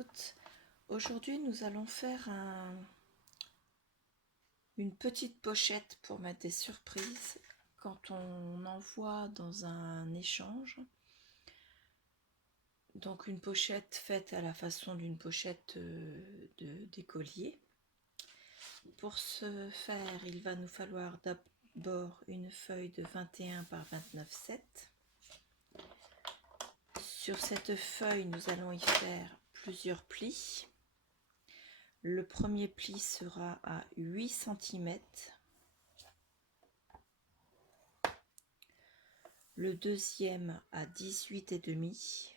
toutes. Aujourd'hui, nous allons faire une petite pochette pour mettre des surprises quand on envoie dans un échange. Donc une pochette faite à la façon d'une pochette d'écolier. Pour ce faire, il va nous falloir d'abord une feuille de 21 par 29,7. Sur cette feuille, nous allons y faire plusieurs plis. Le premier pli sera à 8 cm. Le deuxième à 18,5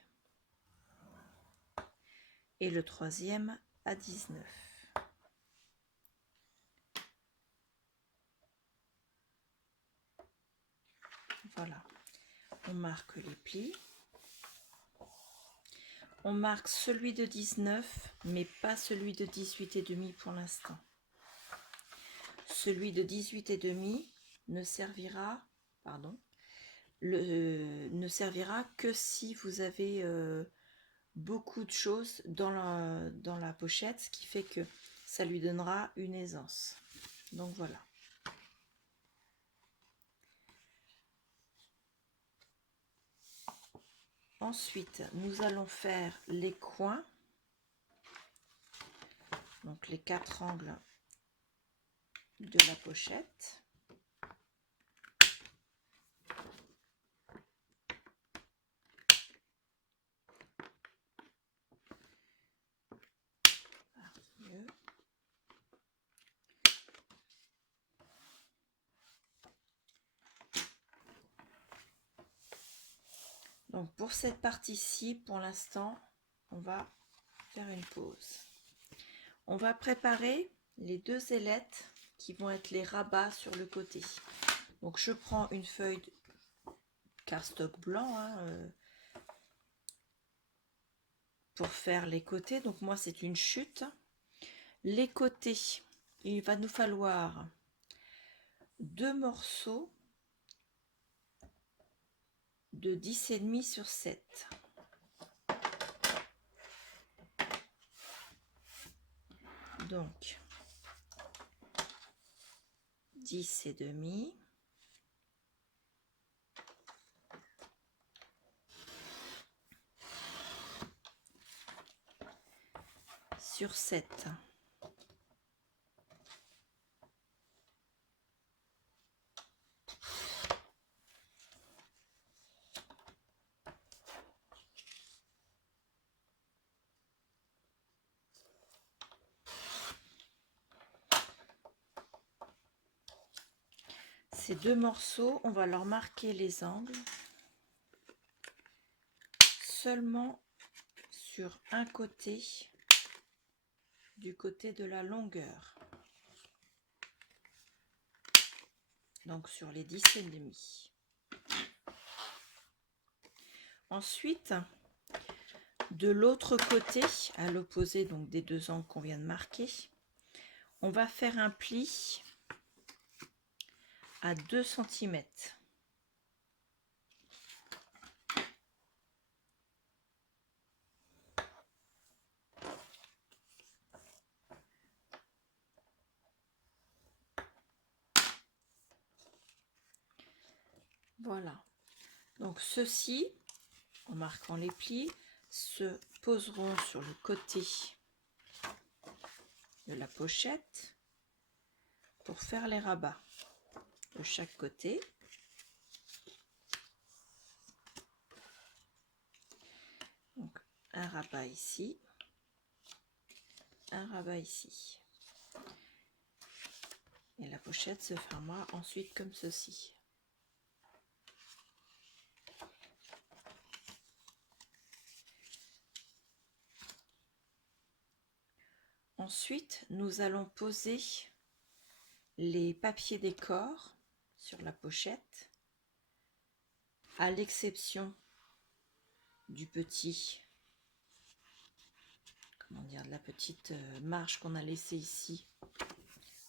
et le troisième à 19. Voilà, on marque les plis. On marque celui de 19, mais pas celui de 18,5 pour l'instant. Celui de 18,5 ne servira, ne servira que si vous avez beaucoup de choses dans la pochette, ce qui fait que ça lui donnera une aisance. Donc voilà. Ensuite, nous allons faire les coins, donc les 4 angles de la pochette. Donc pour cette partie-ci, pour l'instant, on va faire une pause. On va préparer les deux ailettes qui vont être les rabats sur le côté. Donc je prends une feuille de cardstock blanc pour faire les côtés. Donc moi c'est une chute. Les côtés, il va nous falloir 2 morceaux de 10,5 sur 7. Donc 10,5 sur 7. Ces 2 morceaux, on va leur marquer les angles seulement sur un côté, du côté de la longueur. Donc sur les 10,5. Ensuite, de l'autre côté, à l'opposé donc des 2 angles qu'on vient de marquer, on va faire un pli à 2 cm. Voilà. Donc ceux-ci, en marquant les plis, se poseront sur le côté de la pochette pour faire les rabats de chaque côté. Donc un rabat ici, un rabat ici. Et la pochette se fermera ensuite comme ceci. Ensuite, nous allons poser les papiers décor sur la pochette, à l'exception du petit, de la petite marge qu'on a laissée ici,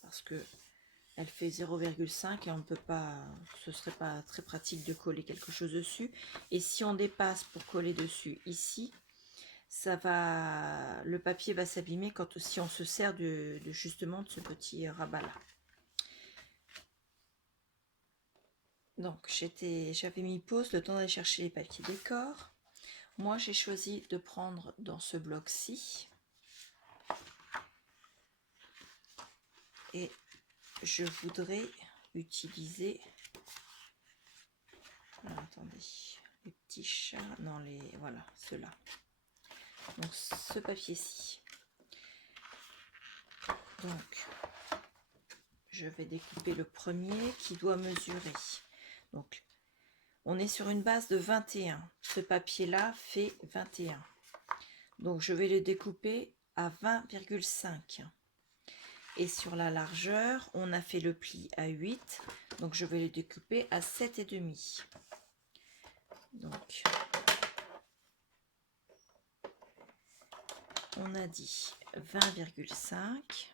parce que elle fait 0,5 et on ne peut pas, ce serait pas très pratique de coller quelque chose dessus. Et si on dépasse pour coller dessus ici, le papier va s'abîmer quand si on se sert justement de ce petit rabat là. Donc j'avais mis pause le temps d'aller chercher les papiers décor. Moi j'ai choisi de prendre dans ce bloc-ci et je voudrais utiliser, alors, attendez, les petits chats, non voilà, ceux-là. Donc ce papier-ci. Donc je vais découper le premier qui doit mesurer. Donc on est sur une base de 21. Ce papier-là fait 21. Donc je vais le découper à 20,5. Et sur la largeur, on a fait le pli à 8. Donc je vais le découper à 7,5. Donc on a dit 20,5.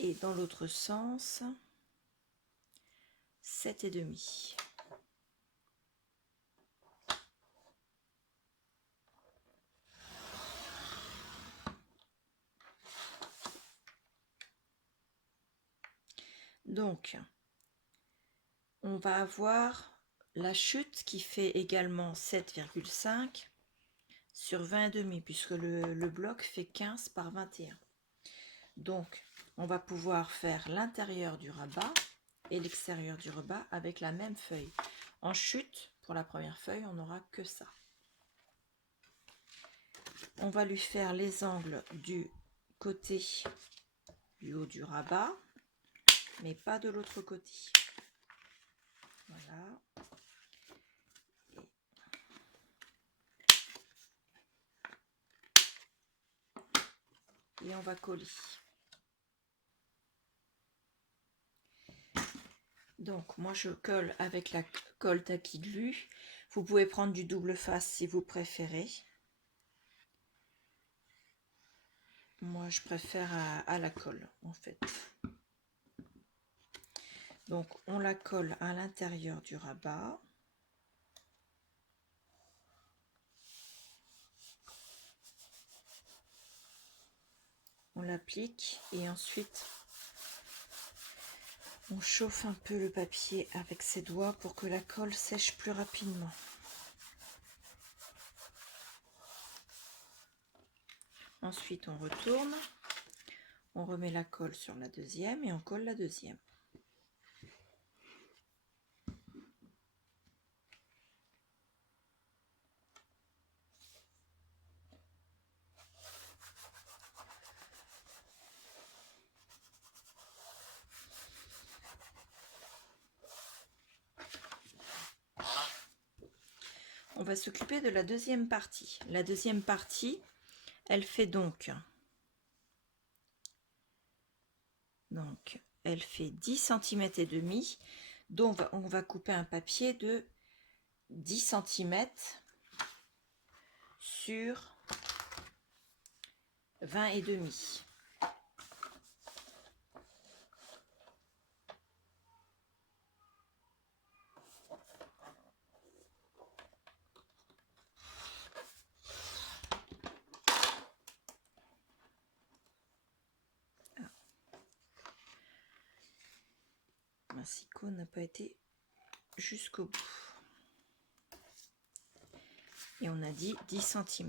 Et dans l'autre sens, 7,5. Donc, on va avoir la chute qui fait également 7,5 sur 20,5 puisque le bloc fait 15 par 21. Donc, on va pouvoir faire l'intérieur du rabat et l'extérieur du rabat avec la même feuille. En chute, pour la première feuille, on n'aura que ça. On va lui faire les angles du côté du haut du rabat, mais pas de l'autre côté. Voilà. Et on va coller. Donc moi je colle avec la colle Tacky Glue. Vous pouvez prendre du double face si vous préférez. Moi je préfère à la colle en fait. Donc on la colle à l'intérieur du rabat. On l'applique et ensuite on chauffe un peu le papier avec ses doigts pour que la colle sèche plus rapidement. Ensuite on retourne, on remet la colle sur la deuxième et on colle la deuxième. On va s'occuper de la deuxième partie. La deuxième partie, elle fait donc elle fait 10 cm et demi. Donc on va couper un papier de 10 cm sur 20 et demi. Ma scie n'a pas été jusqu'au bout. Et on a dit 10 cm.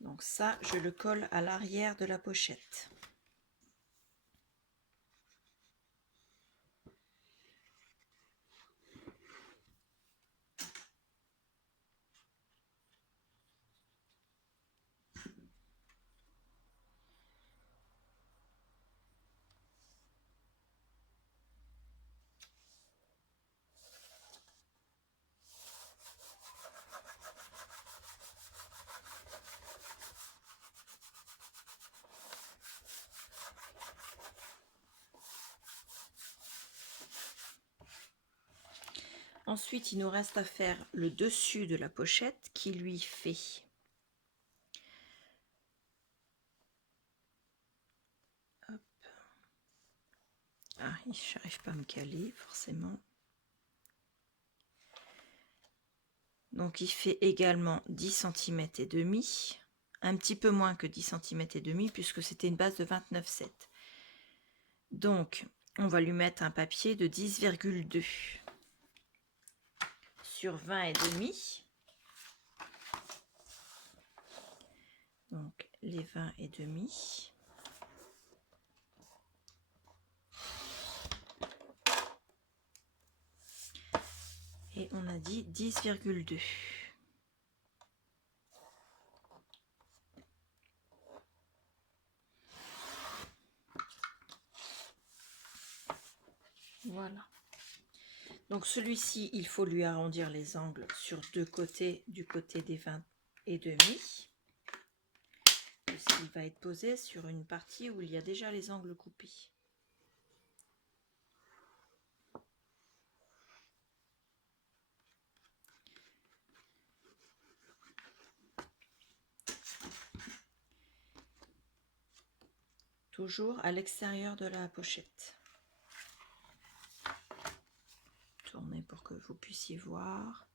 Donc ça, je le colle à l'arrière de la pochette. Ensuite, il nous reste à faire le dessus de la pochette qui lui fait hop. Ah, j'arrive pas à me caler forcément. Donc il fait également 10 cm et demi, un petit peu moins que 10 cm et demi puisque c'était une base de 29,7. Donc on va lui mettre un papier de 10,2 sur 20 et demi. Donc les 20 et demi. Et on a dit 10,2. Voilà. Donc celui-ci, il faut lui arrondir les angles sur deux côtés, du côté des 20 et demi. Puisqu'il va être posé sur une partie où il y a déjà les angles coupés. Toujours à l'extérieur de la pochette. Tournez pour que vous puissiez voir.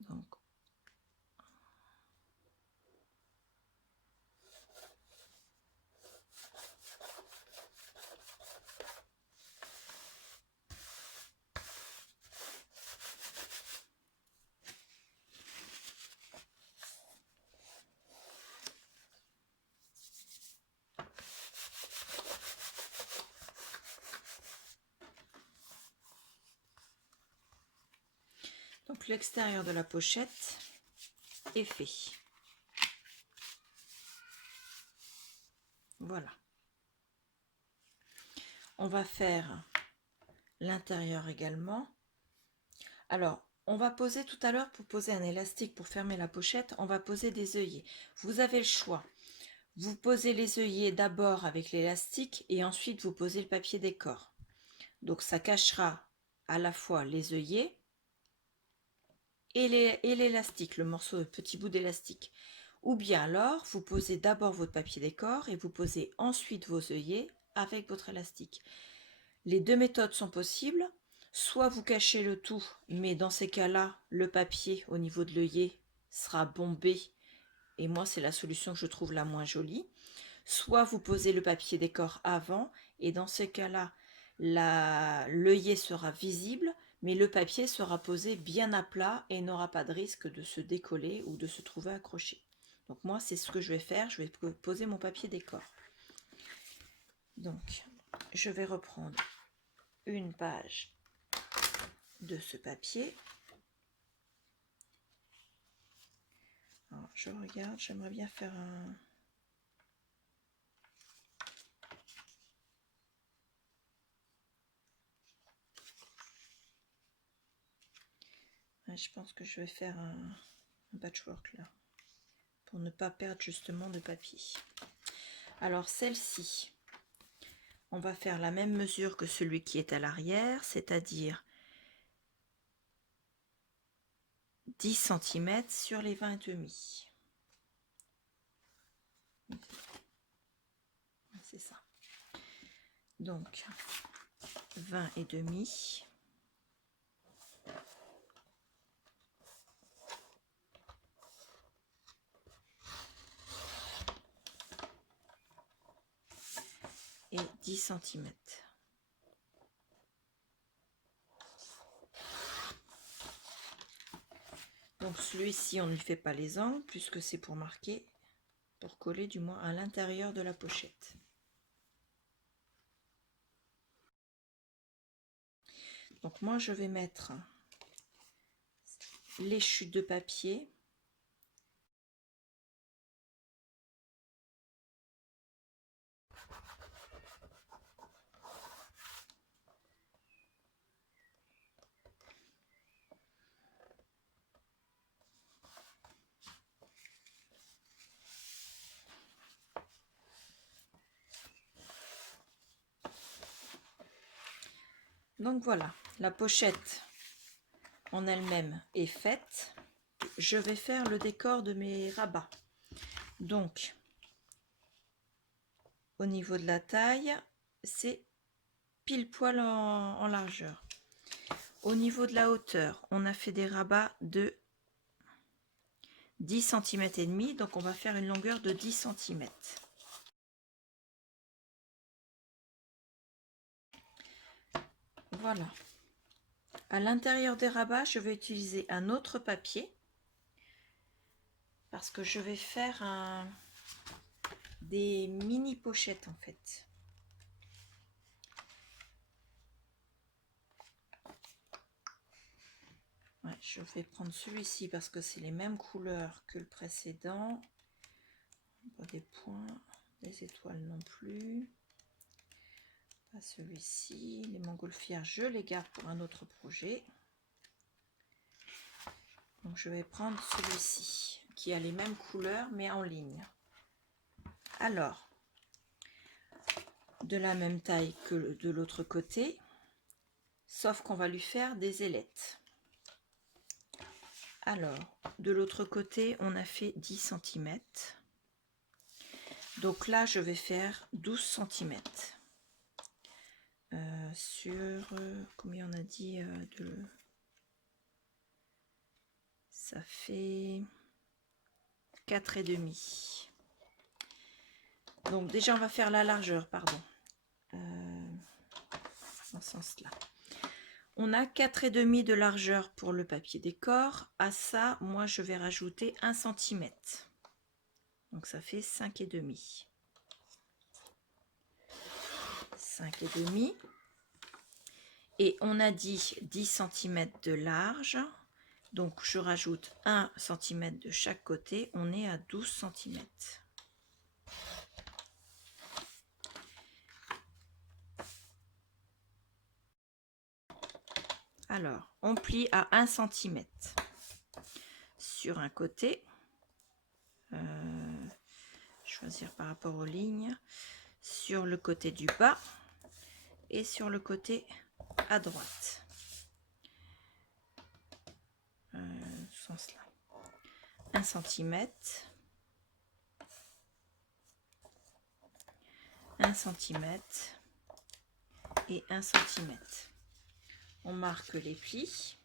Donc, l'extérieur de la pochette est fait. Voilà. On va faire l'intérieur également. Alors, on va poser tout à l'heure, pour poser un élastique pour fermer la pochette, on va poser des œillets. Vous avez le choix. Vous posez les œillets d'abord avec l'élastique et ensuite vous posez le papier décor. Donc ça cachera à la fois les œillets et l'élastique, le morceau de petit bout d'élastique. Ou bien alors, vous posez d'abord votre papier décor et vous posez ensuite vos œillets avec votre élastique. Les deux méthodes sont possibles. Soit vous cachez le tout, mais dans ces cas-là, le papier au niveau de l'œillet sera bombé. Et moi, c'est la solution que je trouve la moins jolie. Soit vous posez le papier décor avant, et dans ces cas-là, l'œillet sera visible, mais le papier sera posé bien à plat et n'aura pas de risque de se décoller ou de se trouver accroché. Donc moi, c'est ce que je vais faire. Je vais poser mon papier décor. Donc, je vais reprendre une page de ce papier. Alors, je regarde, j'aimerais bien faire un... Je pense que je vais faire un patchwork là, pour ne pas perdre justement de papier. Alors celle-ci, on va faire la même mesure que celui qui est à l'arrière, c'est-à-dire 10 cm sur les 20 et demi. C'est ça. Donc 20 et demi. Et 10 cm. Donc celui-ci, on ne lui fait pas les angles puisque c'est pour marquer, pour coller du moins à l'intérieur de la pochette. Donc moi, je vais mettre les chutes de papier. Donc voilà, la pochette en elle-même est faite, je vais faire le décor de mes rabats. Donc, au niveau de la taille, c'est pile poil en largeur. Au niveau de la hauteur, on a fait des rabats de 10 cm et demi, donc on va faire une longueur de 10 cm. Voilà. À l'intérieur des rabats, je vais utiliser un autre papier parce que je vais faire des mini pochettes en fait. Ouais, je vais prendre celui-ci parce que c'est les mêmes couleurs que le précédent. Pas des points, des étoiles non plus. Pas celui-ci. Les montgolfières, je les garde pour un autre projet. Donc je vais prendre celui-ci qui a les mêmes couleurs mais en ligne. Alors, de la même taille que de l'autre côté, sauf qu'on va lui faire des ailettes. Alors, de l'autre côté, on a fait 10 cm. Donc là, je vais faire 12 cm. Sur, combien on a dit ça fait 4,5. Donc déjà, on va faire la largeur, pardon. Dans ce sens-là. On a 4,5 de largeur pour le papier décor. À ça, moi, je vais rajouter 1 cm. Donc ça fait 5,5. 5,5. Et on a dit 10 cm de large. Donc je rajoute 1 cm de chaque côté. On est à 12 cm. Alors, on plie à 1 cm sur un côté. Choisir par rapport aux lignes. Sur le côté du bas et sur le côté à droite. Ce sens-là. 1 cm. 1 cm et 1 cm. On marque les plis.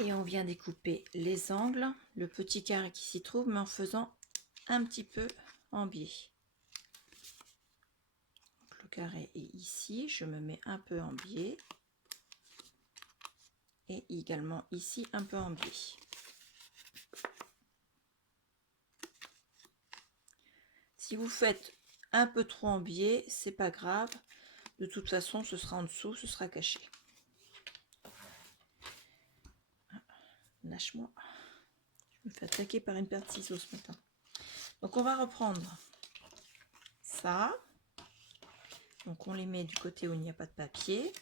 Et on vient découper les angles, le petit carré qui s'y trouve, mais en faisant un petit peu en biais. Donc, le carré est ici, je me mets un peu en biais. Et également ici, un peu en biais. Si vous faites un peu trop en biais, c'est pas grave. De toute façon, ce sera en dessous, ce sera caché. Lâche-moi. Je me fais attaquer par une paire de ciseaux ce matin. Donc on va reprendre ça. Donc on les met du côté où il n'y a pas de papier.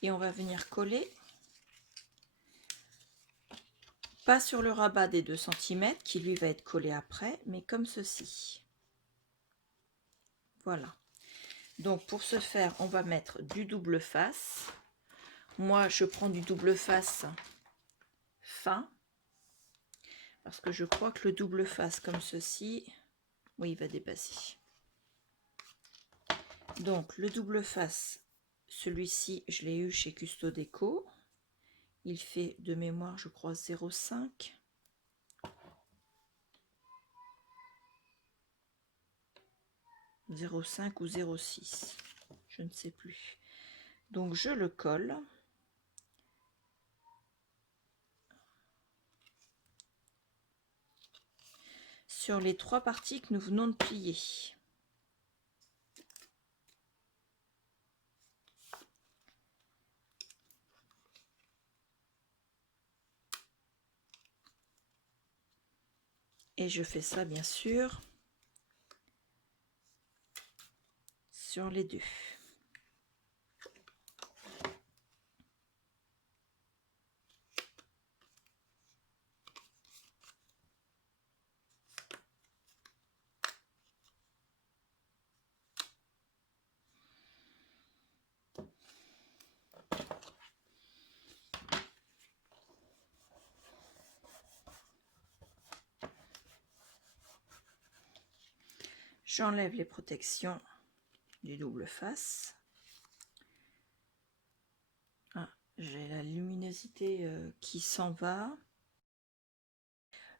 Et on va venir coller. Pas sur le rabat des 2 cm qui lui va être collé après, mais comme ceci. Voilà. Donc pour ce faire, on va mettre du double face. Moi, je prends du double face fin. Parce que je crois que le double face comme ceci, oui, il va dépasser. Donc le double face, celui-ci, je l'ai eu chez Custo Déco. Il fait de mémoire, je crois, 0,5. ou 0,6, je ne sais plus. Donc je le colle. Sur les 3 parties que nous venons de plier. Et je fais ça bien sûr sur les 2. J'enlève les protections du double face. Ah, j'ai la luminosité qui s'en va.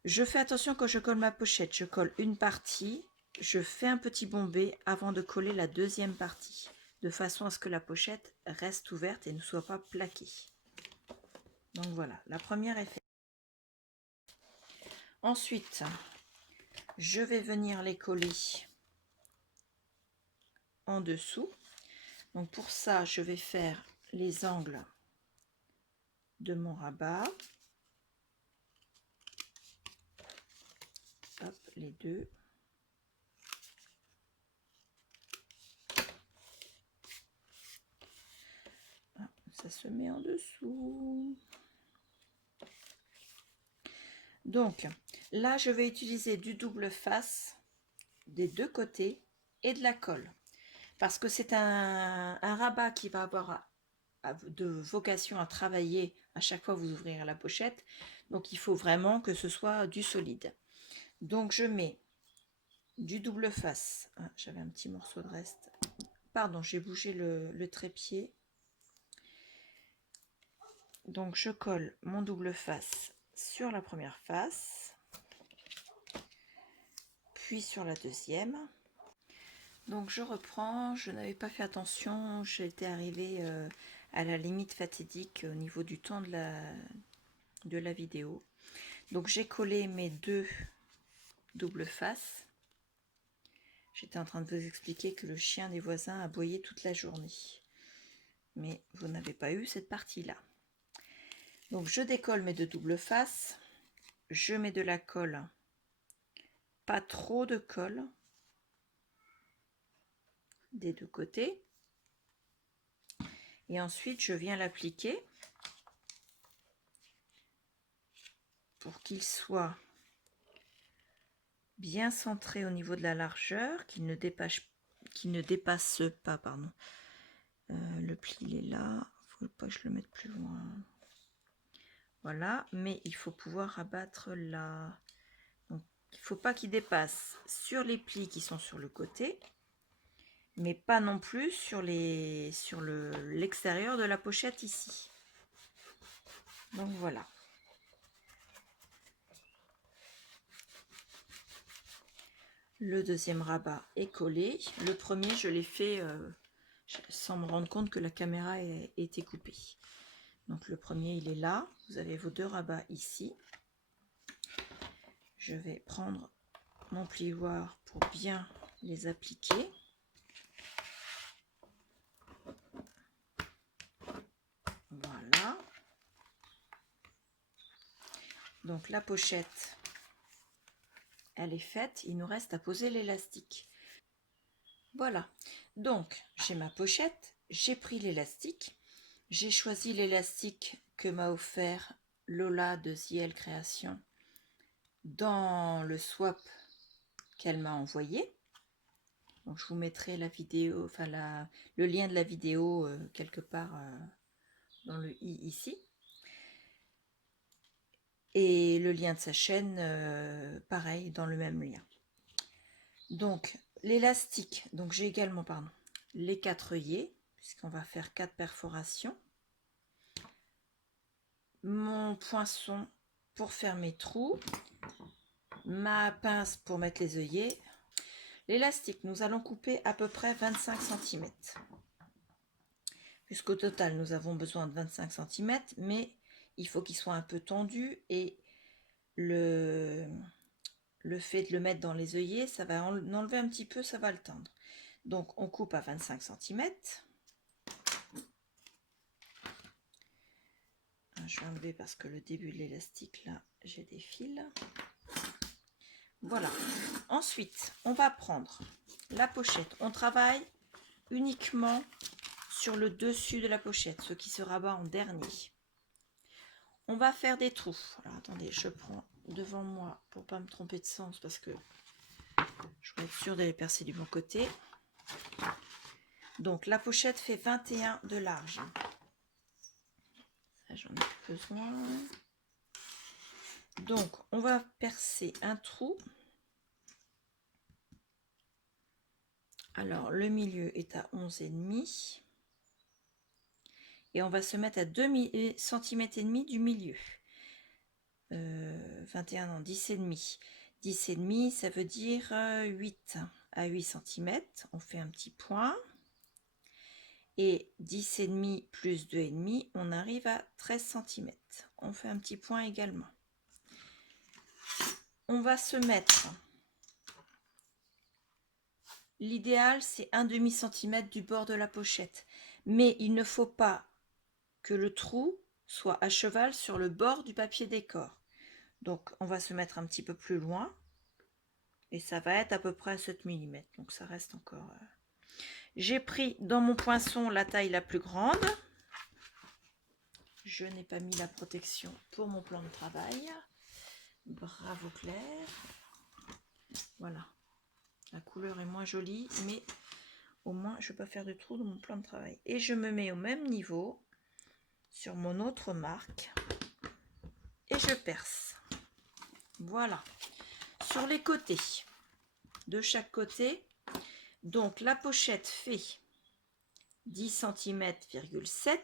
Je fais attention quand je colle ma pochette. Je colle une partie, je fais un petit bombé avant de coller la deuxième partie, de façon à ce que la pochette reste ouverte et ne soit pas plaquée. Donc voilà, la première est faite. Ensuite, je vais venir les coller en dessous. Donc pour ça, je vais faire les angles de mon rabat. Hop, les deux. Ah, ça se met en dessous. Donc là, je vais utiliser du double face des deux côtés et de la colle. Parce que c'est un rabat qui va avoir de vocation à travailler à chaque fois que vous ouvrirez la pochette. Donc il faut vraiment que ce soit du solide. Donc je mets du double face. Ah, j'avais un petit morceau de reste. Pardon, j'ai bougé le trépied. Donc je colle mon double face sur la première face, puis sur la deuxième. Donc je reprends, je n'avais pas fait attention, j'étais arrivée à la limite fatidique au niveau du temps de la vidéo. Donc j'ai collé mes deux doubles faces. J'étais en train de vous expliquer que le chien des voisins aboyait toute la journée. Mais vous n'avez pas eu cette partie-là. Donc je décolle mes deux doubles faces. Je mets de la colle. Pas trop de colle. Des deux côtés. Et ensuite, je viens l'appliquer pour qu'il soit bien centré au niveau de la largeur, qu'il ne dépasse pas, pardon. Le pli il est là, il ne faut pas que je le mette plus loin. Voilà, mais il faut pouvoir abattre là. Donc, il ne faut pas qu'il dépasse sur les plis qui sont sur le côté, mais pas non plus sur l'extérieur de la pochette ici. Donc voilà. Le deuxième rabat est collé. Le premier, je l'ai fait sans me rendre compte que la caméra était coupée. Donc le premier, il est là. Vous avez vos deux rabats ici. Je vais prendre mon plioir pour bien les appliquer. Voilà. Donc la pochette, elle est faite. Il nous reste à poser l'élastique. Voilà. Donc j'ai ma pochette, j'ai pris l'élastique. J'ai choisi l'élastique que m'a offert Lola de ZL Création dans le swap qu'elle m'a envoyé. Donc je vous mettrai la vidéo, enfin le lien de la vidéo quelque part dans le i ici. Et le lien de sa chaîne, pareil, dans le même lien. Donc l'élastique, donc j'ai également, pardon, les 4 œillets, puisqu'on va faire 4 perforations. Mon poinçon pour faire mes trous. Ma pince pour mettre les œillets. L'élastique, nous allons couper à peu près 25 cm. Puisqu'au total, nous avons besoin de 25 cm, mais il faut qu'il soit un peu tendu et le fait de le mettre dans les œillets, ça va enlever un petit peu, ça va le tendre. Donc on coupe à 25 cm. Je vais enlever parce que le début de l'élastique, là, j'ai des fils. Voilà. Ensuite, on va prendre la pochette. On travaille uniquement sur le dessus de la pochette, ce qui se rabat en dernier. On va faire des trous. Alors attendez, je prends devant moi pour pas me tromper de sens parce que je vais être sûre d'aller percer du bon côté. Donc la pochette fait 21 de large. Ça, j'en ai besoin. Donc on va percer un trou. Alors, le milieu est à 11,5. Et on va se mettre à 2 cm et demi du milieu. 21 non, 10,5. 10,5, ça veut dire 8 à 8 cm. On fait un petit point. Et 10,5 plus 2,5, on arrive à 13 cm. On fait un petit point également. On va se mettre... L'idéal, c'est un demi-centimètre du bord de la pochette. Mais il ne faut pas que le trou soit à cheval sur le bord du papier décor. Donc, on va se mettre un petit peu plus loin. Et ça va être à peu près à 7 mm. Donc, ça reste encore... J'ai pris dans mon poinçon la taille la plus grande. Je n'ai pas mis la protection pour mon plan de travail. Bravo Claire. Voilà. La couleur est moins jolie, mais au moins je ne vais pas faire de trou dans mon plan de travail. Et je me mets au même niveau sur mon autre marque. Et je perce. Voilà. Sur les côtés, de chaque côté, donc la pochette fait 10 cm,7.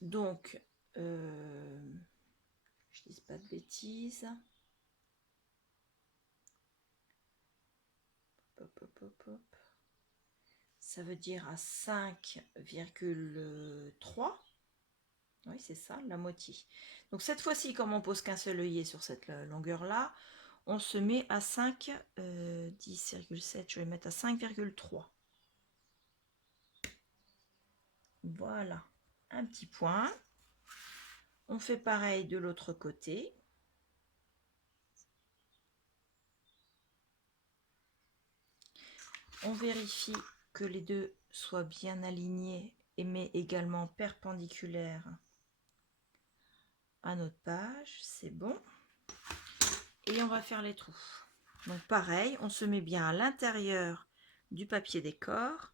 Donc, je dis pas de bêtises. Hop, hop, hop, hop. Ça veut dire à 5,3. Oui, c'est ça, la moitié. Donc cette fois-ci, comme on pose qu'un seul œillet sur cette longueur-là, on se met à 5, 10,7, je vais mettre à 5,3. Voilà, un petit point. On fait pareil de l'autre côté. On vérifie que les deux soient bien alignés, mais également perpendiculaires à notre page. C'est bon. Et on va faire les trous. Donc pareil, on se met bien à l'intérieur du papier décor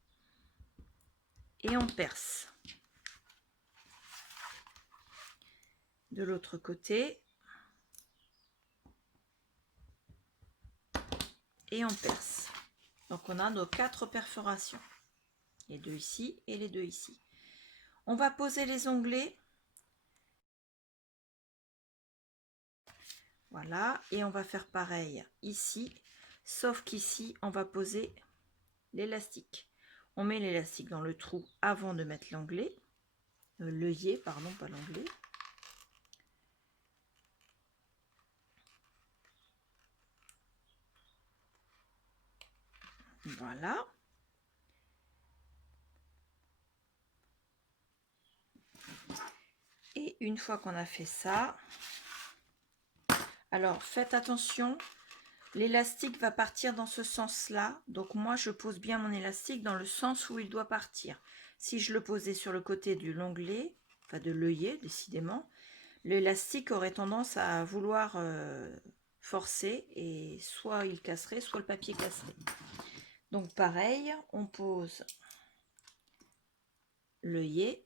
et on perce. De l'autre côté. Et on perce. Donc on a nos 4 perforations. Les 2 ici et les 2 ici. On va poser les onglets. Voilà. Et on va faire pareil ici. Sauf qu'ici, on va poser l'élastique. On met l'élastique dans le trou avant de mettre l'onglet. L'œillet, pardon, pas l'onglet. Voilà. Et une fois qu'on a fait ça, alors faites attention, l'élastique va partir dans ce sens-là. Donc moi, je pose bien mon élastique dans le sens où il doit partir. Si je le posais sur le côté de l'onglet, enfin de l'œillet décidément, l'élastique aurait tendance à vouloir forcer et soit il casserait, soit le papier casserait. Donc pareil, on pose l'œillet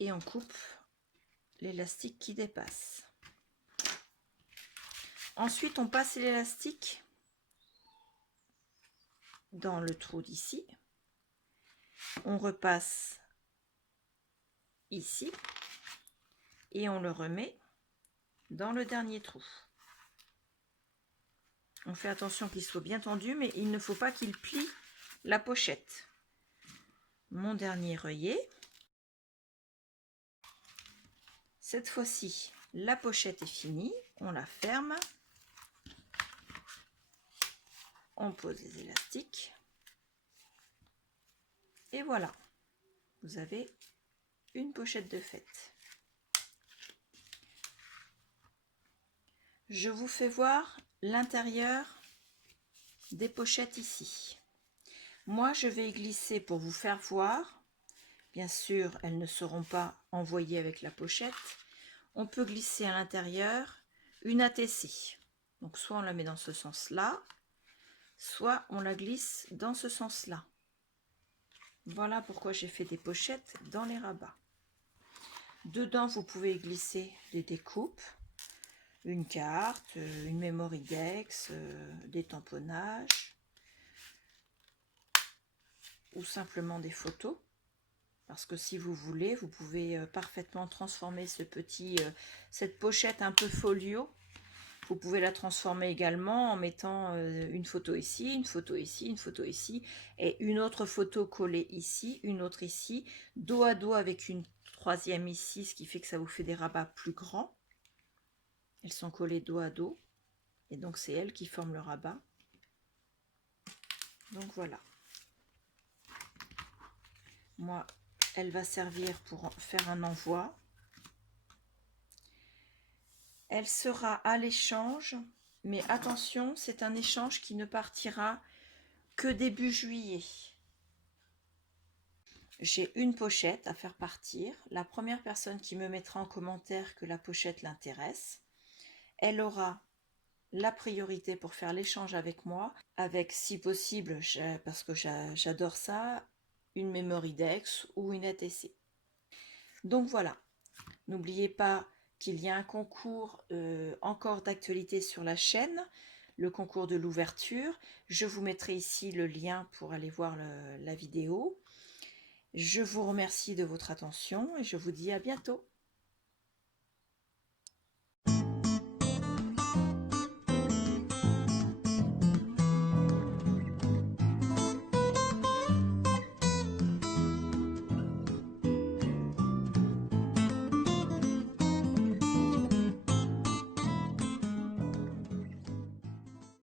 et on coupe l'élastique qui dépasse. Ensuite, on passe l'élastique dans le trou d'ici. On repasse ici et on le remet dans le dernier trou. On fait attention qu'il soit bien tendu, mais il ne faut pas qu'il plie la pochette. Mon dernier œillet. Cette fois-ci, la pochette est finie. On la ferme. On pose les élastiques. Et voilà. Vous avez une pochette de fête. Je vous fais voir l'intérieur des pochettes ici. Moi, je vais y glisser pour vous faire voir. Bien sûr, elles ne seront pas envoyées avec la pochette. On peut glisser à l'intérieur une ATC. Donc, soit on la met dans ce sens-là, soit on la glisse dans ce sens-là. Voilà pourquoi j'ai fait des pochettes dans les rabats. Dedans, vous pouvez glisser des découpes. une carte, une memory dex, des tamponnages ou simplement des photos. Parce que si vous voulez, vous pouvez parfaitement transformer cette pochette un peu folio. Vous pouvez la transformer également en mettant une photo ici, une photo ici, une photo ici, et une autre photo collée ici, une autre ici, dos à dos avec une troisième ici, ce qui fait que ça vous fait des rabats plus grands. Elles sont collées dos à dos, et donc c'est elles qui forment le rabat. Donc voilà. Moi, elle va servir pour faire un envoi. Elle sera à l'échange, mais attention, c'est un échange qui ne partira que début juillet. J'ai une pochette à faire partir. La première personne qui me mettra en commentaire que la pochette l'intéresse, elle aura la priorité pour faire l'échange avec moi, avec si possible, parce que j'adore ça, une memory dex ou une ATC. Donc voilà, n'oubliez pas qu'il y a un concours encore d'actualité sur la chaîne, le concours de l'ouverture. Je vous mettrai ici le lien pour aller voir la vidéo. Je vous remercie de votre attention et je vous dis à bientôt.